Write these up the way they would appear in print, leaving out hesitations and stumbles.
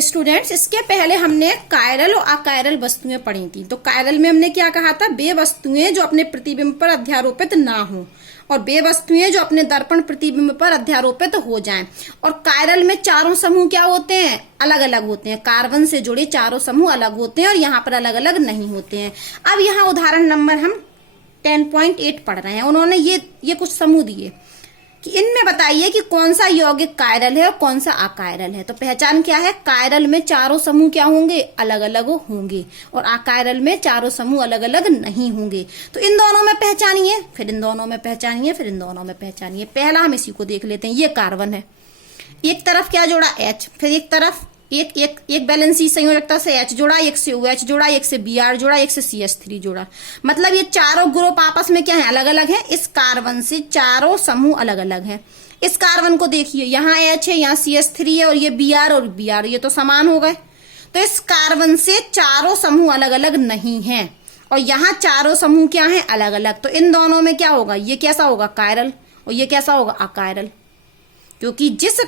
Students, इसके पहले हमने कायरल और अकायरल वस्तुएं पढ़ी थी। तो कायरल में हमने क्या कहा था, वे वस्तुएं जो अपने प्रतिबिंब पर अध्यारोपित ना हो, और वे वस्तुएं जो अपने दर्पण प्रतिबिंब पर अध्यारोपित हो जाएं। और कायरल में चारों समूह क्या होते हैं, अलग अलग होते हैं। कार्बन से जुड़े चारों समूह अलग होते हैं और यहाँ पर अलग अलग नहीं होते हैं। अब यहाँ उदाहरण नंबर हम 10.8 पढ़ रहे हैं। उन्होंने ये कुछ समूह दिए कि इनमें बताइए कि कौन सा यौगिक कायरल है और कौन सा अकायरल है। तो पहचान क्या है, कायरल में चारों समूह क्या होंगे, अलग अलग होंगे, और अकायरल में चारों समूह अलग अलग नहीं होंगे। तो इन दोनों में पहचानिए, फिर इन दोनों में पहचानिए, फिर इन दोनों में पहचानिए। पहला हम इसी को देख लेते हैं। ये कार्बन है, एक तरफ क्या जोड़ा, H, फिर एक तरफ एक बैलेंसी संयोजकता से H जोड़ा, एक से OH जोड़ा, एक से Br जोड़ा, एक से CH3 जोड़ा। मतलब ये चारों ग्रुप आपस में क्या है, अलग अलग है। इस कार्बन से चारों समूह अलग अलग है। इस कार्बन को देखिए, यहाँ H है, यहाँ CH3 है, और ये Br और Br, ये तो समान हो गए। तो इस कार्बन से चारों समूह अलग अलग नहीं है, और यहाँ चारों समूह क्या है, अलग अलग। तो इन दोनों में क्या होगा, ये कैसा होगा, कायरल, और ये कैसा होगा, अकायरल। क्योंकि जिस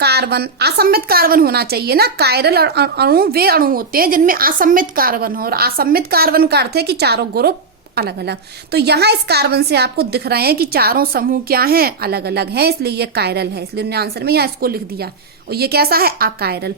कार्बन, असम्मित कार्बन होना चाहिए ना। कायरल अणु वे अणु होते हैं जिनमें असम्मित कार्बन हो, और असम्मित कार्बन का अर्थ है कि चारों ग्रुप अलग अलग। तो यहाँ इस कार्बन से आपको दिख रहे हैं कि चारों समूह क्या हैं, अलग अलग हैं, इसलिए ये कायरल है। इसलिए उन्होंने आंसर में यहाँ इसको लिख दिया, और ये कैसा है, अकायरल।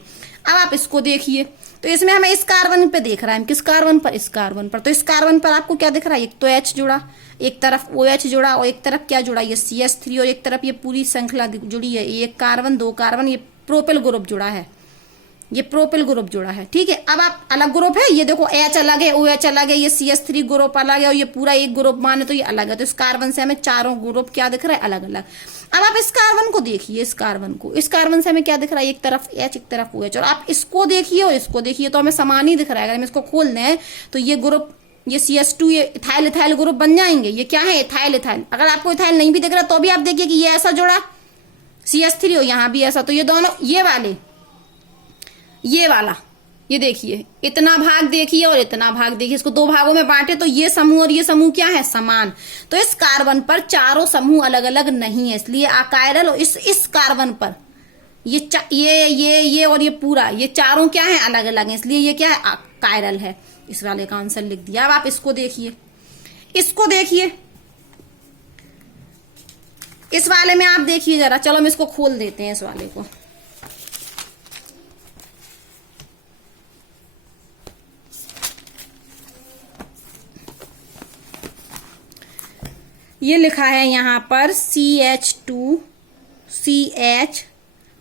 अब आप इसको देखिए, तो इसमें हमें इस कार्बन पे देख रहा है, किस कार्बन पर, इस कार्बन पर। तो इस कार्बन पर आपको क्या दिख रहा है, एक तो H जुड़ा, एक तरफ OH जुड़ा, और एक तरफ क्या जुड़ा, ये CH3, और एक तरफ ये पूरी श्रृंखला जुड़ी है, एक कार्बन, दो कार्बन, ये प्रोपिल ग्रुप जुड़ा है, ये प्रोपिल ग्रुप जुड़ा है। ठीक है, अब आप अलग ग्रुप है, ये देखो H अलग है, OH अलग है, ये CH3 ग्रुप अलग है, और ये पूरा एक ग्रुप माने तो ये अलग है। तो इस कार्बन से हमें चारों ग्रुप क्या दिख रहा है, अलग अलग। अब आप इस कार्बन को देखिए, इस कार्बन से हमें क्या दिख रहा है, एक तरफ H, एक तरफ OH, और आप इसको देखिए और इसको देखिए, तो हमें समान ही दिख रहा है। अगर हम इसको खोल दें तो ये ग्रुप, ये CH2, ये इथाइल इथाइल ग्रुप बन जाएंगे। ये क्या है, इथाइल इथाइल। अगर आपको इथाइल नहीं भी दिख रहा तो भी आप देखिए कि ये ऐसा जोड़ा CH3 हो, यहाँ भी ऐसा। तो ये दोनों, ये वाले, ये वाला, ये देखिए, इतना भाग देखिए और इतना भाग देखिए, इसको दो भागों में बांटे तो ये समूह और ये समूह क्या है, समान। तो इस कार्बन पर चारों समूह अलग अलग नहीं है, इसलिए अकायरल। और इस कार्बन पर ये और ये पूरा, ये चारों क्या है, अलग अलग है, इसलिए ये क्या है, कायरल है। इस वाले का आंसर लिख दिया। अब आप इसको देखिए, इसको देखिए, इस वाले में आप देखिए जरा। चलो हम इसको खोल देते हैं, इस वाले को। ये लिखा है यहाँ पर CH2, CH,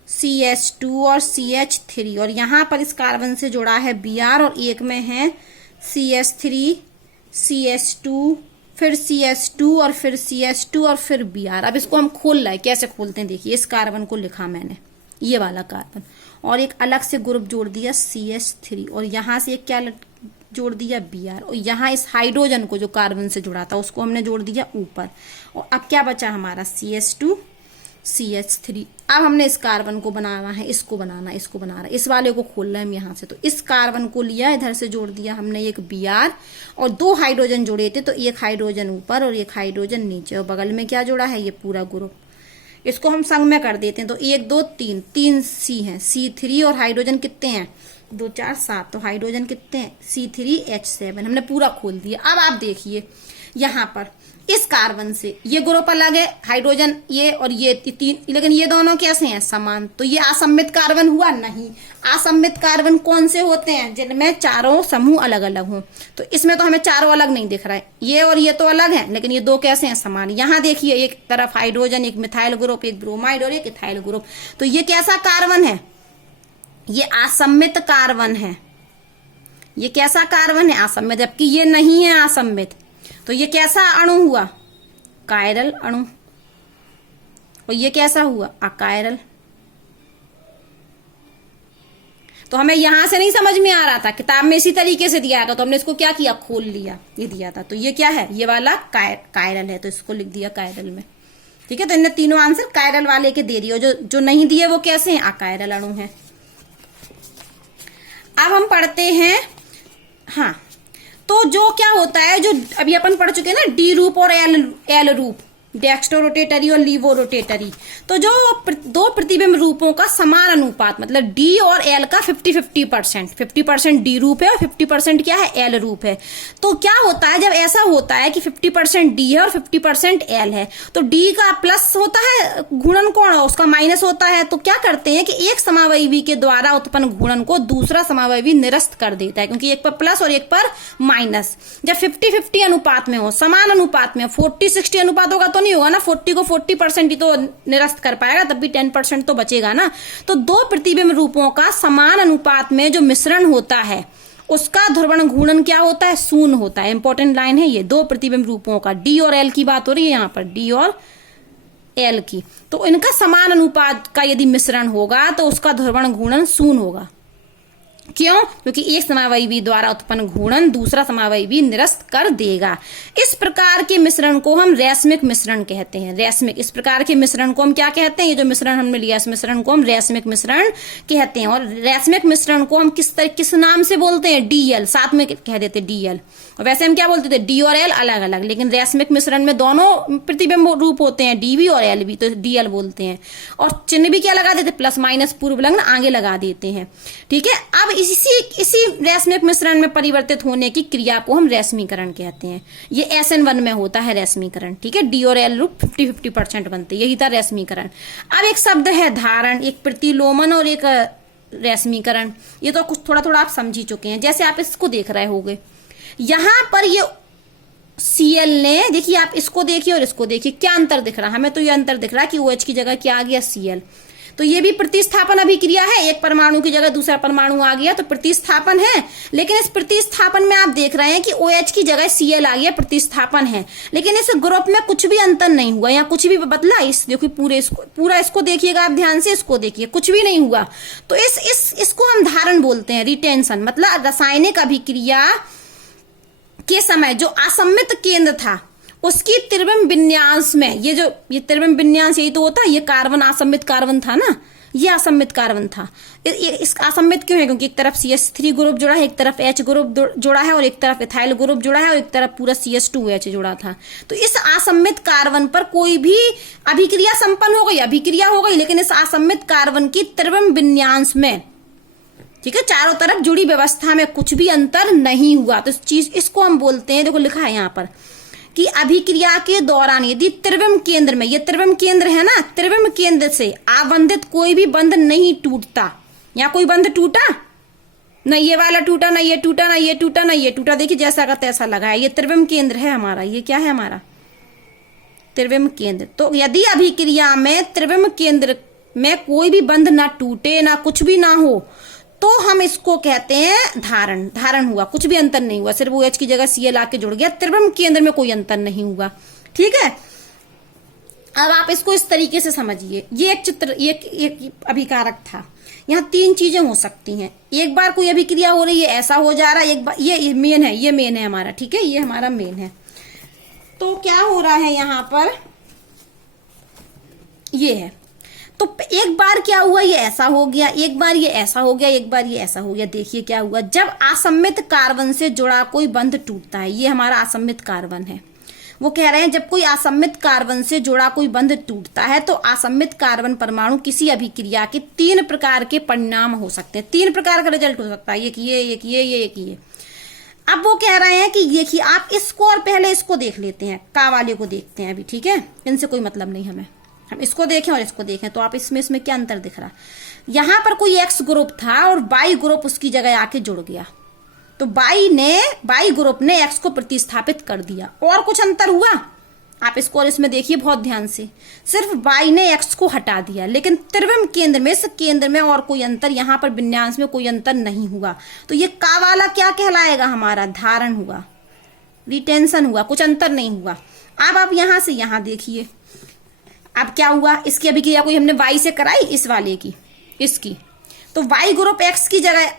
CH2 और CH3, और यहाँ पर इस कार्बन से जुड़ा है Br, और एक में है CH3, CH2, फिर CH2, और फिर CH2, और फिर Br। अब इसको हम खोल रहे हैं, कैसे खोलते हैं देखिए। इस कार्बन को लिखा मैंने, ये वाला कार्बन, और एक अलग से ग्रुप जोड़ दिया CH3, और यहाँ से एक क्या जोड़ दिया Br, और यहाँ इस हाइड्रोजन को जो कार्बन से जुड़ा था उसको हमने जोड़ दिया ऊपर। और अब क्या बचा हमारा, CH2, CH3। अब हमने इस कार्बन को बनाना है, इसको बनाना है, इसको बना रहा है। इस वाले को खोल रहे हैं हम यहाँ से। तो इस कार्बन को लिया, इधर से जोड़ दिया हमने एक Br, और दो हाइड्रोजन जोड़े थे, तो एक हाइड्रोजन ऊपर और एक हाइड्रोजन नीचे, और बगल में क्या जोड़ा है, ये पूरा ग्रुप। इसको हम संग में कर देते हैं। तो 1 2 3, 3 C है, C3, और हाइड्रोजन कितने हैं, 2 4 7, तो हाइड्रोजन कितने हैं, C3H7। हमने पूरा खोल दिया। अब आप देखिए यहाँ पर इस कार्बन से ये ग्रुप अलग है, हाइड्रोजन ये और ये तीन, लेकिन ये दोनों कैसे हैं, समान। तो ये असम्मित कार्बन हुआ नहीं। असम्मित कार्बन कौन से होते हैं, जिनमें चारों समूह अलग अलग हों। तो इसमें तो हमें चारों अलग नहीं दिख रहा है, ये और ये तो अलग है, लेकिन ये दो कैसे हैं, समान। यहाँ देखिए, एक तरफ हाइड्रोजन, एक मिथाइल ग्रुप, एक ब्रोमाइड और एक इथाइल ग्रुप। तो ये कैसा कार्बन है, ये असम्मित कार्बन है। ये कैसा कार्बन है, असम्मित, जबकि ये नहीं है असम्मित। तो ये कैसा अणु हुआ, कायरल अणु, और ये कैसा हुआ, अकायरल। तो हमें यहां से नहीं समझ में आ रहा था, किताब में इसी तरीके से दिया था, तो हमने इसको क्या किया, खोल लिया, ये दिया था। तो ये क्या है, ये वाला कायरल है, तो इसको लिख दिया कायरल में। ठीक है, तो इनने तीनों आंसर कायरल वाले के दे दिए, जो नहीं दिए वो कैसे हैं, अकायरल अणु है। अब हम पढ़ते हैं, हाँ, तो जो क्या होता है, जो अभी अपन पढ़ चुके हैं ना, डी रूप और एल रूप, डेक्स्ट्रो रोटेटरी और लीवो रोटेटरी। तो जो दो प्रतिबिंब रूपों का समान अनुपात, मतलब डी और एल का 50-50%, 50% डी रूप है और 50% क्या है, एल रूप है। तो क्या होता है जब ऐसा होता है कि 50% डी है और 50% एल है, तो डी का प्लस होता है घूर्णन कोण, उसका माइनस होता है। तो क्या करते हैं कि एक समावयवी के द्वारा उत्पन्न घूर्णन को दूसरा समावयवी निरस्त कर देता है, क्योंकि एक पर प्लस और एक पर माइनस। जब 50-50 अनुपात में हो, समान अनुपात में, 40-60 अनुपात होगा तो नहीं होगा ना, 40 को 40% ही तो निरस्त कर पाएगा, तब भी 10% तो बचेगा ना। तो दो प्रतिबिंब रूपों का समान अनुपात में जो मिश्रण होता है उसका ध्रुवण घूर्णन क्या होता है, शून्य होता है। इंपॉर्टेंट लाइन है ये, दो प्रतिबिंब रूपों का, डी और एल की बात हो रही है यहाँ पर, डी और एल की। तो इनका समान अनुपात का यदि मिश्रण होगा तो उसका ध्रुवण घूर्णन शून्य होगा। क्यों? क्योंकि एक समावयवी द्वारा उत्पन्न घूर्णन दूसरा समावयवी निरस्त कर देगा। इस प्रकार के मिश्रण को हम रैस्मिक मिश्रण कहते हैं। रैस्मिक, इस प्रकार के मिश्रण को हम क्या कहते हैं, ये जो मिश्रण हमने लिया इस मिश्रण को हम रैस्मिक मिश्रण कहते हैं। और रैस्मिक मिश्रण को हम किस नाम से बोलते हैं, डीएल, साथ में कह देते डीएल। और वैसे हम क्या बोलते थे, डी और एल अलग अलग, लेकिन रैस्मिक मिश्रण में दोनों प्रतिबिंब रूप होते हैं, डीवी और एल भी, तो डीएल बोलते हैं। और चिन्ह भी क्या लगा देते, प्लस माइनस पूर्व लग्न आगे लगा देते हैं। ठीक है, अब इसी रैस्मिक मिश्रण में परिवर्तित होने की क्रिया को हम रैस्मीकरण कहते हैं। ये SN1 में होता है रैस्मीकरण। ठीक है, डी और एल रूप 50-50% बनते, यही था रैस्मीकरण। अब एक शब्द है धारण, एक प्रतिलोमन और एक रैस्मीकरण। ये तो कुछ थोड़ा थोड़ा आप समझ ही चुके हैं। जैसे आप इसको देख रहे होगे, यहां पर ये Cl ने, देखिए आप इसको देखिए और इसको देखिए, क्या अंतर दिख रहा है हमें? तो ये अंतर दिख रहा है कि OH की जगह क्या आ गया, Cl। तो ये भी प्रतिस्थापन अभिक्रिया है, एक परमाणु की जगह दूसरा परमाणु आ गया, तो प्रतिस्थापन है। लेकिन इस प्रतिस्थापन में आप देख रहे हैं कि OH की जगह Cl आ गया, प्रतिस्थापन है। लेकिन इस ग्रुप में कुछ भी अंतर नहीं हुआ, यहाँ कुछ भी बदला। इस देखिए पूरा इसको देखिएगा आप ध्यान से, इसको देखिए, कुछ भी नहीं हुआ। तो इसको हम धारण बोलते हैं, रिटेंशन। मतलब रासायनिक अभिक्रिया के समय जो असम्मित केंद्र था उसकी त्रिविम विन्यास में, ये त्रिविम विन्यास यही तो होता है, ये कार्बन असम्मित कार्बन था ना, ये असम्मित कार्बन था। इस असम्मित क्यों है? क्योंकि एक तरफ CH3 ग्रुप जुड़ा है, एक तरफ H ग्रुप जुड़ा है, और एक तरफ इथाइल ग्रुप जुड़ा है, और एक तरफ पूरा CH2H जुड़ा था। तो इस असम्मित कार्बन पर कोई भी अभिक्रिया संपन्न हो गई, अभिक्रिया हो गई, लेकिन इस असम्मित कार्बन की त्रिविम विन्यास में, ठीक है, चारों तरफ जुड़ी व्यवस्था में कुछ भी अंतर नहीं हुआ। तो इसको हम बोलते हैं, देखो लिखा है यहाँ पर कि अभिक्रिया के दौरान यदि त्रिविम केंद्र में, ये त्रिविम केंद्र है ना, त्रिविम केंद्र से आबंधित कोई भी बंध नहीं टूटता। या कोई बंध टूटा? नहीं ये वाला टूटा, ना ये टूटा, ना ये टूटा, ना ये टूटा। देखिए जैसा का तैसा लगा है, ये त्रिविम केंद्र है हमारा। ये क्या है हमारा? त्रिविम केंद्र। तो यदि अभिक्रिया में त्रिविम केंद्र में कोई भी बंध ना टूटे, ना कुछ भी ना हो, तो हम इसको कहते हैं धारण। धारण हुआ, कुछ भी अंतर नहीं हुआ, सिर्फ OH की जगह Cl आके जुड़ गया, त्रिविम केंद्र में कोई अंतर नहीं हुआ। ठीक है, अब आप इसको इस तरीके से समझिए। ये एक चित्र, एक अभिकारक था। यहाँ तीन चीजें हो सकती हैं। एक बार कोई अभिक्रिया हो रही है, ऐसा हो जा रहा है, एक बार ये मेन है, ये मेन है हमारा। ठीक है, ये हमारा मेन है। तो क्या हो रहा है यहाँ पर, ये है। तो एक बार क्या हुआ, ये ऐसा हो गया, एक बार ये ऐसा हो गया, एक बार ये ऐसा हो गया। देखिए क्या हुआ, जब असम्मित कार्बन से जुड़ा कोई बंध टूटता है, ये हमारा असम्मित कार्बन है। वो कह रहे हैं जब कोई असम्मित कार्बन से जुड़ा कोई बंध टूटता है तो असम्मित कार्बन परमाणु किसी अभिक्रिया के 3 प्रकार के परिणाम हो सकते हैं, 3 प्रकार का रिजल्ट हो सकता है, एक ये। अब वो कह रहे हैं कि देखिए आप इसको और पहले इसको देख लेते हैं, का वाले को देखते हैं अभी। ठीक है, इनसे कोई मतलब नहीं हमें, हम इसको देखें और इसको देखें। तो आप इसमें क्या अंतर दिख रहा है? यहां पर कोई X ग्रुप था और Y ग्रुप उसकी जगह आके जुड़ गया, तो Y ग्रुप ने X को प्रतिस्थापित कर दिया। और कुछ अंतर हुआ? आप इसको और इसमें देखिए बहुत ध्यान से, सिर्फ Y ने X को हटा दिया, लेकिन त्रिविम केंद्र में, इस केंद्र में और कोई अंतर, यहां पर विन्यास में कोई अंतर नहीं हुआ। तो ये का वाला क्या कहलाएगा हमारा? धारण हुआ, रिटेंशन हुआ, कुछ अंतर नहीं हुआ। अब आप यहां से यहां देखिए, अब क्या हुआ, इसकी अभिक्रिया कोई हमने Y से कराई, इस वाले की, इसकी, तो Y ग्रुप X की जगह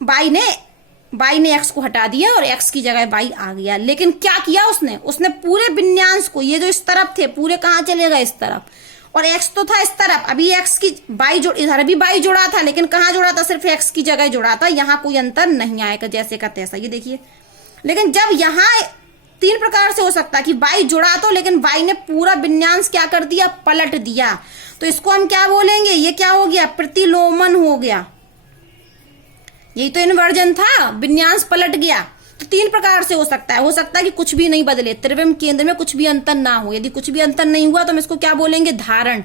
Y ने X को हटा दिया और X की जगह Y आ गया। लेकिन क्या किया उसने पूरे विन्यास को, ये जो इस तरफ थे पूरे कहाँ चले गए? इस तरफ, और X तो था इस तरफ। अभी X की इधर भी Y जुड़ा था, लेकिन कहाँ जुड़ा था? सिर्फ X की जगह जुड़ा था, यहाँ कोई अंतर नहीं आएगा, जैसे का तैसा। ये देखिए, लेकिन जब यहाँ तीन प्रकार से हो सकता है कि वाई जुड़ा तो, लेकिन वाई ने पूरा विन्यांस क्या कर दिया, पलट दिया। तो इसको हम क्या बोलेंगे, ये क्या हो गया, प्रतिलोमन हो गया। यही तो इन्वर्जन था, विन्यांस पलट गया। तो तीन प्रकार से हो सकता है कि कुछ भी नहीं बदले, त्रिविम केंद्र में कुछ भी अंतर ना हो। यदि कुछ भी अंतर नहीं हुआ तो हम इसको क्या बोलेंगे, धारण।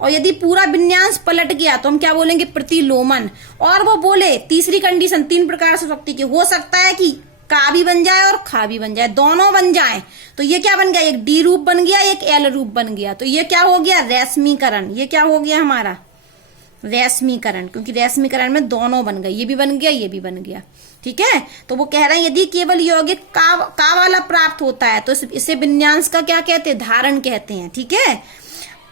और यदि पूरा विन्यास पलट गया तो हम क्या बोलेंगे, प्रतिलोमन। और वो बोले तीसरी कंडीशन, तीन प्रकार से शक्ति की हो सकता है कि का भी बन जाए और खा भी बन जाए, दोनों बन जाए। तो ये क्या बन गया, एक डी रूप बन गया, एक एल रूप बन गया। तो ये क्या हो गया, रैश्मीकरण। ये क्या हो गया हमारा, रैश्मीकरण, क्योंकि रैश्मीकरण में दोनों बन गए, ये भी बन गया, ये भी बन गया। ठीक है, तो वो कह रहे हैं यदि केवल यौगिक का वाला प्राप्त होता है तो इसे विन्यांस का क्या कहते हैं, धारण कहते हैं। ठीक है,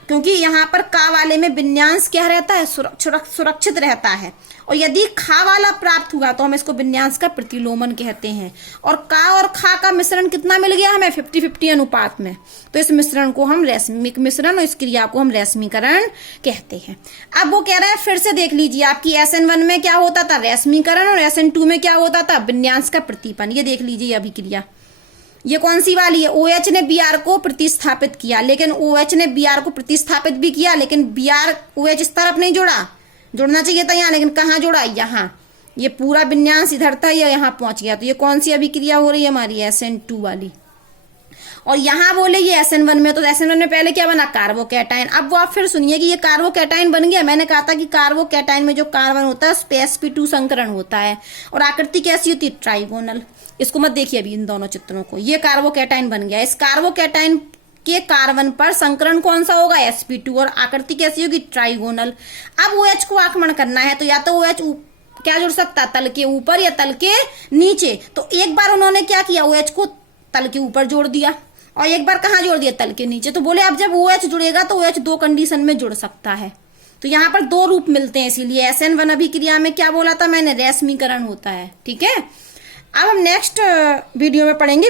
क्योंकि यहाँ पर का वाले में विन्यांस क्या रहता है, सुरक्षित रहता है। और यदि खा वाला प्राप्त हुआ तो हम इसको विन्यांस का प्रतिलोमन कहते हैं। और का और खा का मिश्रण कितना मिल गया हमें, 50-50 अनुपात में। तो इस मिश्रण को हम रैश्मिक मिश्रण और इस क्रिया को हम रैश्मीकरण कहते हैं। अब वो कह रहे हैं फिर से देख लीजिए, आपकी SN1 में क्या होता था, रैश्मीकरण, और SN2 में क्या होता था, विन्यांस का प्रतिपन। ये देख लीजिए अभिक्रिया, ये कौन सी वाली है, OH ने Br को प्रतिस्थापित किया, लेकिन OH ने Br को प्रतिस्थापित भी किया, लेकिन Br OH इस तरफ नहीं जुड़ा, जुड़ना चाहिए था यहाँ, लेकिन कहाँ जुड़ा, यहाँ। ये पूरा विन्यास इधर था, ये यहाँ पहुंच गया। तो ये कौन सी अभिक्रिया हो रही है हमारी, SN2 वाली। और यहाँ बोले ये SN1 में, तो SN1 में पहले क्या बना, कार्बोकैटायन। अब वो आप फिर सुनिए कि ये कार्बोकैटायन बन गया। मैंने कहा था कि कार्बोकैटायन में जो कार्बन होता है उस पे sp2 संकरण होता है, और आकृति कैसी होती है, ट्राइगोनल। इसको मत देखिए अभी इन दोनों चित्रों को। ये कार्बोकैटायन बन गया। इस कार्बोकैटायन के कार्बन पर संकरण कौन सा होगा, sp2, और आकृति कैसी होगी, ट्राइगोनल। अब OH को आक्रमण करना है तो या तो OH क्या जुड़ सकता है, तल के ऊपर या तल के नीचे। तो एक बार उन्होंने क्या किया, OH को तल के ऊपर जोड़ दिया, और एक बार कहाँ जोड़ दिया, तल के नीचे। तो बोले अब जब OH जुड़ेगा तो OH दो कंडीशन में जुड़ सकता है। तो यहाँ पर दो रूप मिलते हैं, इसीलिए SN1 अभिक्रिया में क्या बोला था मैंने, रैश्मीकरण होता है। ठीक है, अब हम नेक्स्ट वीडियो में पढ़ेंगे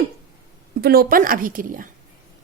विलोपन अभिक्रिया।